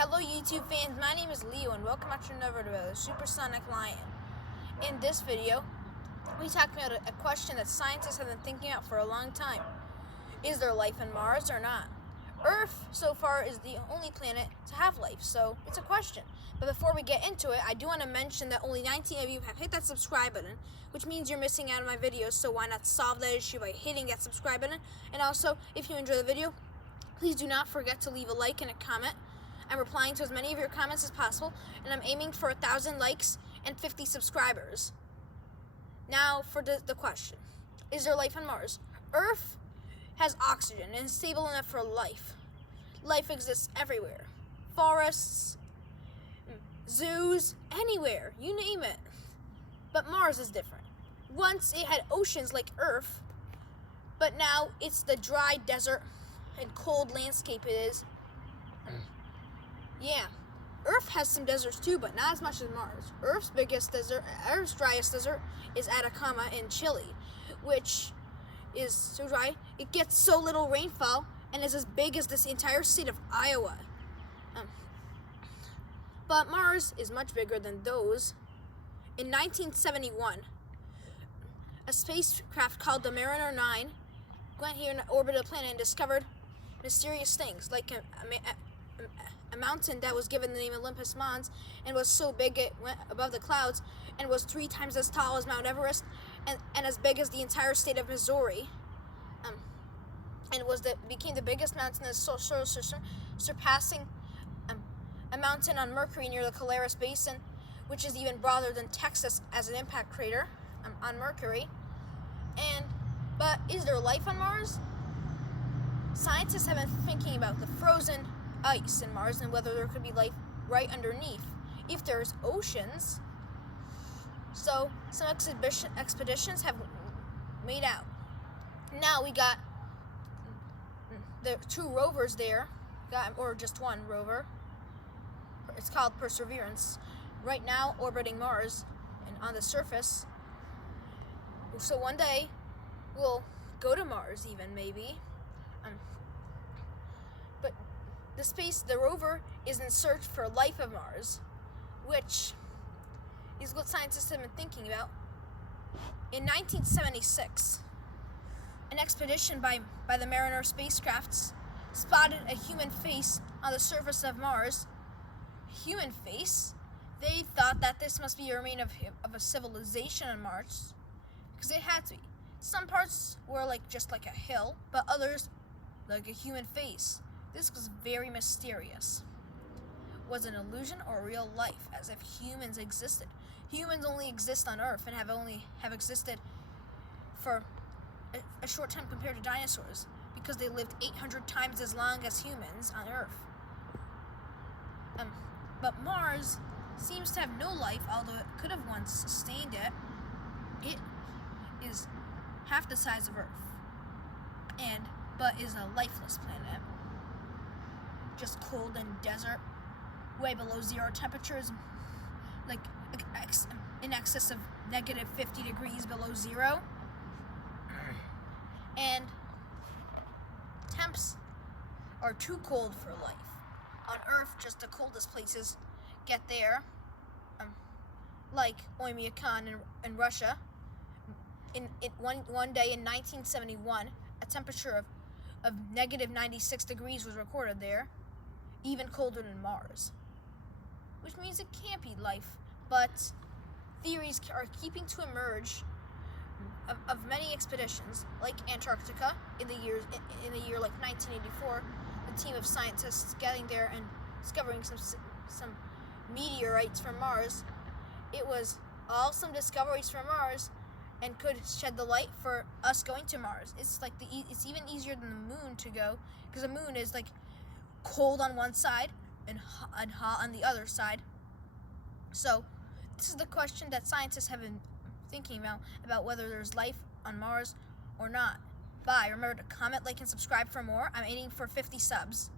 Hello YouTube fans, my name is Leo and welcome back to another video, the Supersonic Lion. In this video, we talk about a question that scientists have been thinking about for a long time. Is there life on Mars or not? Earth, so far, is the only planet to have life, so it's a question. But before we get into it, I do want to mention that only 19 of you have hit that subscribe button, which means you're missing out on my videos, so why not solve that issue by hitting that subscribe button? And also, if you enjoy the video, please do not forget to leave a like and a comment. I'm replying to as many of your comments as possible, and I'm aiming for 1,000 likes and 50 subscribers. Now for the question. Is there life on Mars? Earth has oxygen and is stable enough for life. Life exists everywhere. Forests, zoos, anywhere, you name it. But Mars is different. Once it had oceans like Earth, but now it's the dry desert and cold landscape it is. Yeah, Earth has some deserts too, but not as much as Mars. Earth's driest desert is Atacama in Chile, which is so dry, it gets so little rainfall and is as big as this entire state of Iowa. But Mars is much bigger than those. In 1971, a spacecraft called the Mariner 9 went here and orbited the planet and discovered mysterious things, like a mountain that was given the name Olympus Mons and was so big it went above the clouds and was 3 times as tall as Mount Everest and as big as the entire state of Missouri. And became the biggest mountain in the solar system, surpassing a mountain on Mercury near the Calaris Basin, which is even broader than Texas as an impact crater on Mercury. But is there life on Mars? Scientists have been thinking about the frozen ice in Mars and whether there could be life right underneath if there's oceans. So some expeditions have made out. Now we got the 2 rovers there, or just 1 rover. It's called Perseverance. Right now orbiting Mars and on the surface. So one day we'll go to Mars even maybe. But the rover is in search for life on Mars, which is what scientists have been thinking about. In 1976, an expedition by the Mariner spacecrafts spotted a human face on the surface of Mars. Human face? They thought that this must be a remain of a civilization on Mars, because it had to be. Some parts were just like a hill, but others like a human face. This was very mysterious. Was it an illusion or real life, as if humans existed? Humans only exist on Earth and have existed for a short time compared to dinosaurs, because they lived 800 times as long as humans on Earth. But Mars seems to have no life, although it could have once sustained it. It is half the size of Earth, but is a lifeless planet. Just cold and desert, way below 0 temperatures, in excess of negative 50 degrees below 0. And temps are too cold for life. On Earth, just the coldest places get there, like Oymyakon in Russia. One day in 1971, a temperature of negative 96 degrees was recorded there, even colder than Mars, which means it can't be life. But theories are keeping to emerge of many expeditions, like Antarctica in the year like 1984. The team of scientists getting there and discovering some meteorites from Mars. It was awesome discoveries from Mars, and could shed the light for us going to Mars. It's it's even easier than the moon to go, because the moon is cold on one side and hot on the other side. So this is the question that scientists have been thinking about whether there's life on Mars or not. Bye. Remember to comment, like, and subscribe for more. I'm aiming for 50 subs.